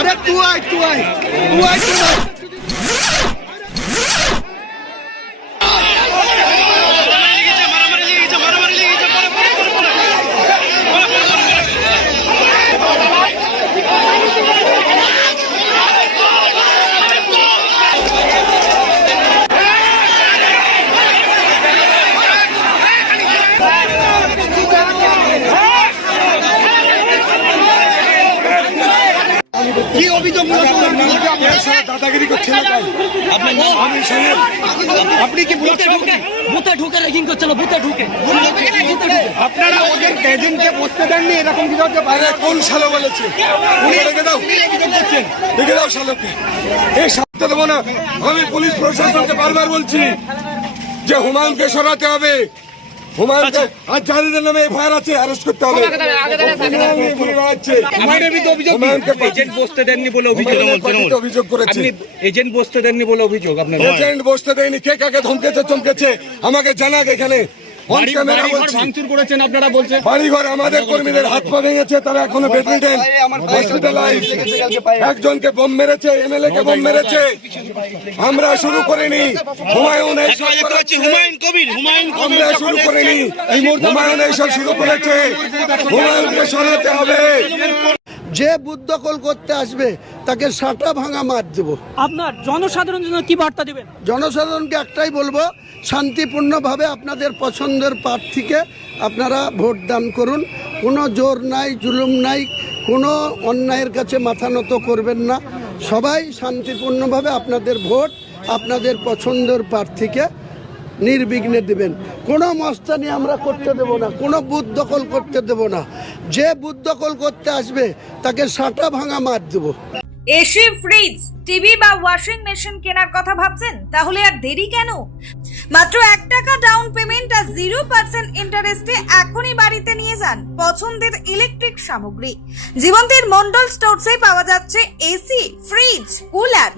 अरे तू आय तू आय तू आय तू आय কি অভিযোগ দাদাগিরি করছেন আপনি কি বুথে ঢুকে রেগিং করছিল বুথে ঢুকে আপনারা ওদের এজেন্টকে বসতে দেননি এরকম কি বাইরে কোন শালো বলেছে উনি রেখে দাও রেখে দাও শালোকে এই সাথে দেবো না। আমি পুলিশ প্রশাসনকে বারবার বলছি যে হুমায়ুনকে সরাতে হবে, হুমায়ুনকে আর যাদের নামে এফআইআর আছে অ্যারেস্ট করতে হবে। এজেন্ট বসতে দেননি বলে অভিযোগ করেছে, এজেন্ট বসতে দেননি বলে অভিযোগ আপনার এজেন্ট বসতে দেয়নি। কে কাকে ধমকেছে চমকেছে আমাকে জানাক। এখানে বাড়িঘর আমাদের কর্মীদের হাত পা ভেঙেছে, তারা এখনো বেডরিডেন হসপিটালাইজ। একজনকে বোম মেরেছে, এমএলএ কে বোম মেরেছে। আমরা শুরু করিনি, হুমায়ুন আমরা শুরু করিনি, হুমায়ুন এইসব শুরু করেছে। হুমায়ুনকে সরাতে হবে। যে বুথ দখল করতে আসবে তাকে সাঁটা ভাঙা মার দেব। আপনার জনসাধারণের জন্য কি বার্তা দেবেন? জনসাধারণকে একটাই বলবো, শান্তিপূর্ণভাবে আপনাদের পছন্দের প্রার্থীকে আপনারা ভোট দান করুন। কোনো জোর নাই, জুলুম নাই, কোনো অন্যায়ের কাছে মাথা নত করবেন না। সবাই শান্তিপূর্ণভাবে আপনাদের ভোট আপনাদের পছন্দের প্রার্থীকে নির্বিঘ্নে দেবেন। কোনো মস্তানি আমরা করতে দেব না, কোনো বুথ দখল করতে দেব না। যে বুথ দখল করতে আসবে তাকে সাঁটা ভাঙা মার দেব। এসি, ফ্রিজ, টিভি বা ওয়াশিং মেশিন কেনার কথা ভাবছেন? তাহলে আর দেরি কেন? মাত্র 1 টাকা ডাউন পেমেন্ট আর 0% ইন্টারেস্টে এখনই বাড়িতে নিয়ে যান পছন্দের ইলেকট্রিক সামগ্রী। জীবন্তীর মন্ডল স্টোরসে পাওয়া যাচ্ছে AC, fridge, cooler,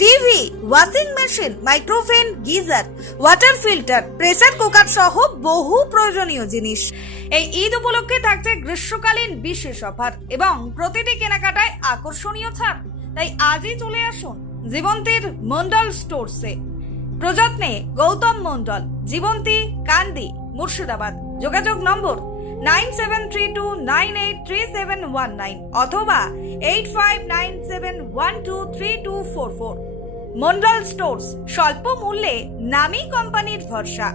TV, washing machine, micro oven, geyser, water filter, pressure cooker সহ বহু প্রয়োজনীয় জিনিস। এই ঈদ উপলক্ষে থাকছে গ্রীষ্মকালীন বিশেষ অফার এবং প্রতিটি কেনাকাটায় আকর্ষণীয় ছাড়। তাই আজই চলে আসুন জীবন্তীর মন্ডল স্টোরসে। প্রযত্নে গৌতম মন্ডল, জীবন্তী, কান্দি, মুর্শিদাবাদ। যোগাযোগ নম্বর 9732983719 অথবা 8597123244। মন্ডল স্টোরস, স্বল্প মূল্যে নামী কোম্পানির ভরসা।